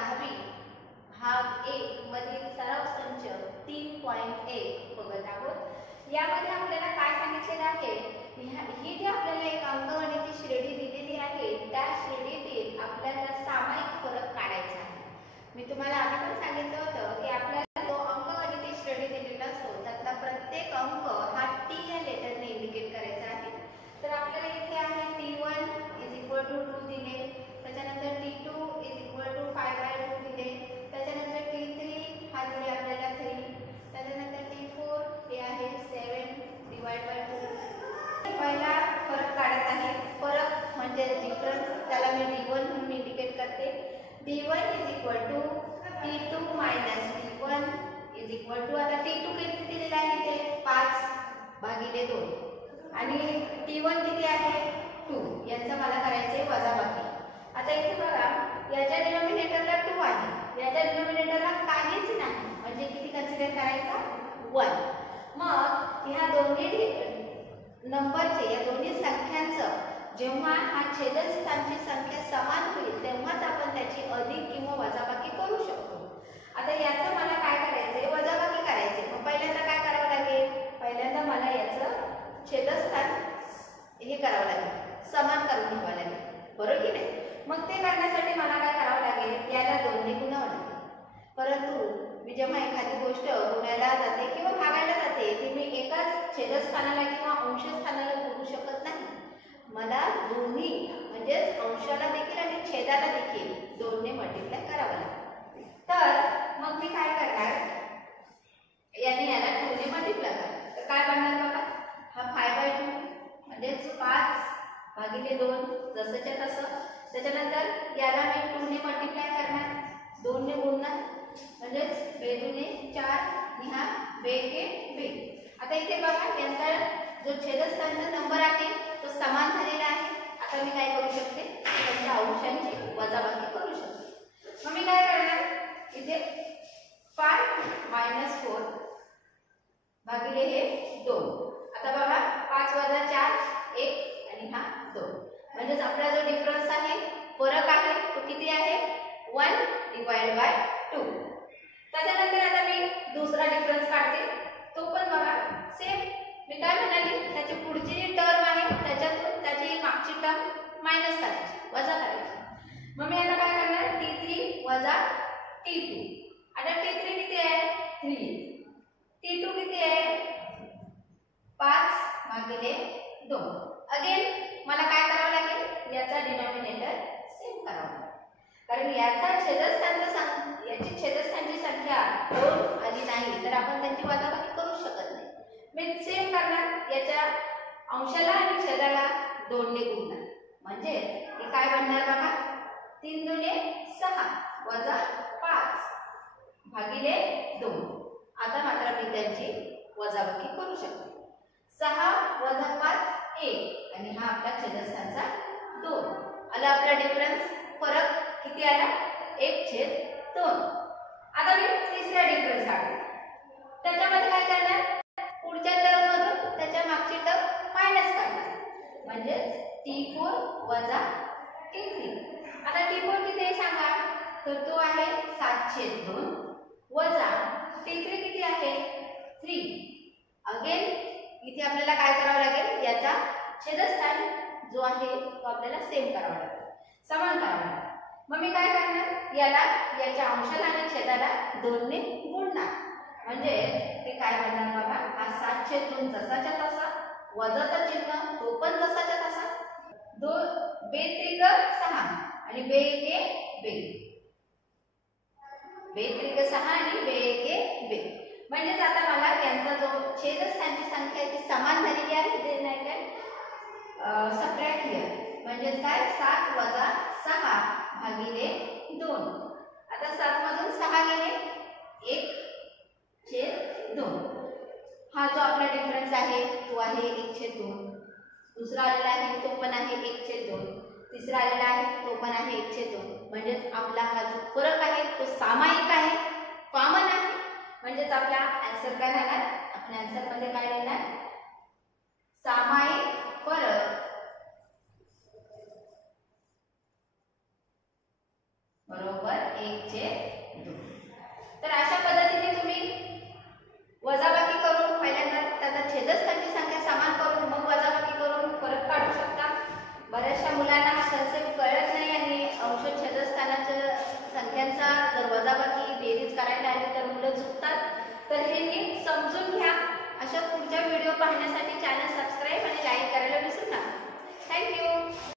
10वी भाग 1 मधील सराव संच 3.1 बघत आहोत। यामध्ये आपल्याला काय सांगितलेलं आहे, ही जी आपल्याला एक अंकगणिती श्रेणी दिलेली आहे त्या श्रेणीतील आपल्याला सामायिक फरक काढायचा आहे। मी तुम्हाला आधी पण सांगितलं होतं की आपल्याला जो अंकगणिती श्रेणी दिलेला असतो त्यातला प्रत्येक अंक हा टी या लेटरने इंडिकेट करायचा आहे। तर आपल्याला इथे आहे T1 2 दिले, त्याच्यानंतर T2 5/2 दिले, त्याच्यानंतर T3 हा दिले आपल्याला 3, त्याच्यानंतर T4 हे आहे 7/2। पहिला फरक काढत आहे। फरक म्हणजे डिफरन्स, त्याला मी D1 म्हणून इंडिकेट करते। D1 T2 - T1 आता T2 किती दिलेला आहे ते 5/2 आणि T1 किती आहे 2, यांचा मला करायचे वजाबाकी। आता इथे बघा, याच्या डिनोमिनेटरला 2 आहे, याच्या डिनोमिनेटरला काहीच नाही, म्हणजे किती कन्सिडर करायचा 1। मग ह्या दोन्ही नंबरचे, या दोन्ही संख्यांचं जेव्हा हा छेदस्थानची संख्या समान होईल तेव्हाच आपण त्याची अधिक किंवा वजाबाकी करू शकतो। आता याचं मला काय करायचंय, वजाबाकी करायचे। मग पहिल्यांदा काय करावं लागेल, पहिल्यांदा मला याचं छेदस्थान हे करावं लागेल, समान करून घ्यावं लागेल, बरोबर की नाही। मग ते करण्यासाठी मला काय करावं लागेल, याला 2 ने गुणावं लागेल। परंतु मी जेव्हा एखादी गोष्ट गुणायला जाते किंवा भागायला जाते ती मी एकाच छेदस्थानाला किंवा अंशस्थानाला गुणू शकत नाही, मला दोन्ही म्हणजे अंशाला देखील आणि छेदाला देखील 2 ने मल्टिप्लाय करावं लागेल। तर मग मी काय करणार, याने याला 2 ने मल्टिप्लाय करणार, तर काय बनणार बघा, हा 5/2 म्हणजे 5/2 जसंच्या तसं। त्याच्यानंतर याला मी 2 ने मल्टिप्लाय करणार, 2 ने गुणणार म्हणजे 2 ने 4 आणि हा 2 आता इथे बघा यांचा जो छेदस्थानचा नंबर आहे तो समान झालेला आहे। आता मी काय करू शकते, त्यांच्या अंशांची वजाबाकी करू शकते। मग मी काय करणार, इथे 5 - 4 भागिले हे 2। आता बघा 5 - 4 1 आणि हा 2, म्हणजे आपला जो डिफरन्स आहे, फरक आहे, तो किती आहे 1/2। त्याच्यानंतर आता मी दुसरा डिफरन्स काढते, तो पण बघा सेम। मी काय म्हणाली, त्याची पुढची जी टर्म आहे त्याच्यातून त्याची मागची टर्म मायनस करायची, वजा करायची। मग मी आता काय करणार, T3 - T2। आता T3 किती आहे 3, T2 किती आहे 5/2। अगेन मला काय करावं लागेल, याचा डिनोमिनेटर सेम करावा लागेल, कारण याचा याची छेदस्थानची संख्या 2 आली नाही तर आपण त्यांची वजाबाकी करू शकत नाही। मी सेम करणार, याच्या अंशाला आणि छेदाला 2 ने गुणणार, म्हणजे हे काय बनणार बघा, 3 - 2 = 6 वजा 5/2। आता मात्र मी त्यांची वजाबाकी करू शकते। 6 वजा 5 1 आणि हा आपला छेदस्थानचा 2 आला। आपला डिफरन्स फरक किती आला 1/2। आता मी तिसरा डिफरन्स काढते, त्याच्यामध्ये काय करणार, पुढच्या टर्म मधून त्याच्या मागची टर्म मायनस काढणार, म्हणजे T4 - T3। आता T4 किती आहे सांगा, तर तो आहे 7/2 वजा T3 किती आहे 3। अगेन इथे आपल्याला काय करावं लागेल, याचा छेदस्थान जो आहे तो आपल्याला सेम करावा लागेल, समान करावा लागेल। मग मी काय करणार, याला याच्या अंशाला आणि छेदाला 2 ने गुणणार, म्हणजे ते काय बनणार बघा, हा 7/2 जसाच्या तसा, वजाचा चिन्ह तो पण जसाच्या तसा, 2 3 6 आणि 2 6 आणि 2 म्हणजेच आता मला यांचा जो छेदस्थानची संख्या ती समान झालेली आहे, ते नाही काय सबट्रॅक्ट हियर, म्हणजे काय 7 वजा 6/2। आता 7 मधून 6 गेले 1/2। हा जो आपला डिफरन्स आहे तो आहे 1/2। दुसरा आलेला आहे तो पण आहे 1/2। तिसरा आलेला आहे तो पण आहे 1/2। म्हणजे आपला हा जो फरक आहे तो सामायिक आहे, कॉमन आहे, म्हणजेच आपला आन्सर काय राहणार, आपण आन्सर मध्ये काय लिहिणार, सामायिक फरक बरोबर 1/2. तर अशा पद्धतीने तुम्ही वजाबाकी करून पहिल्यांदा त्याचा छेदस्थांची संख्या समान करून मग वजाबाकी करून फरक काढू शकता. बऱ्याचशा मुलांना हा कन्सेप्ट कळत नाही आणि अंश छेदस्थानाच्या संख्यांचा जर वजाबाकी बेरीज करायला आली तर मुलं चुकतात. तर हे नीट समजून घ्या. अशा पुढच्या व्हिडिओ पाहण्यासाठी चॅनल सबस्क्राईब आणि लाईक करायला विसरू नका. थँक्यू.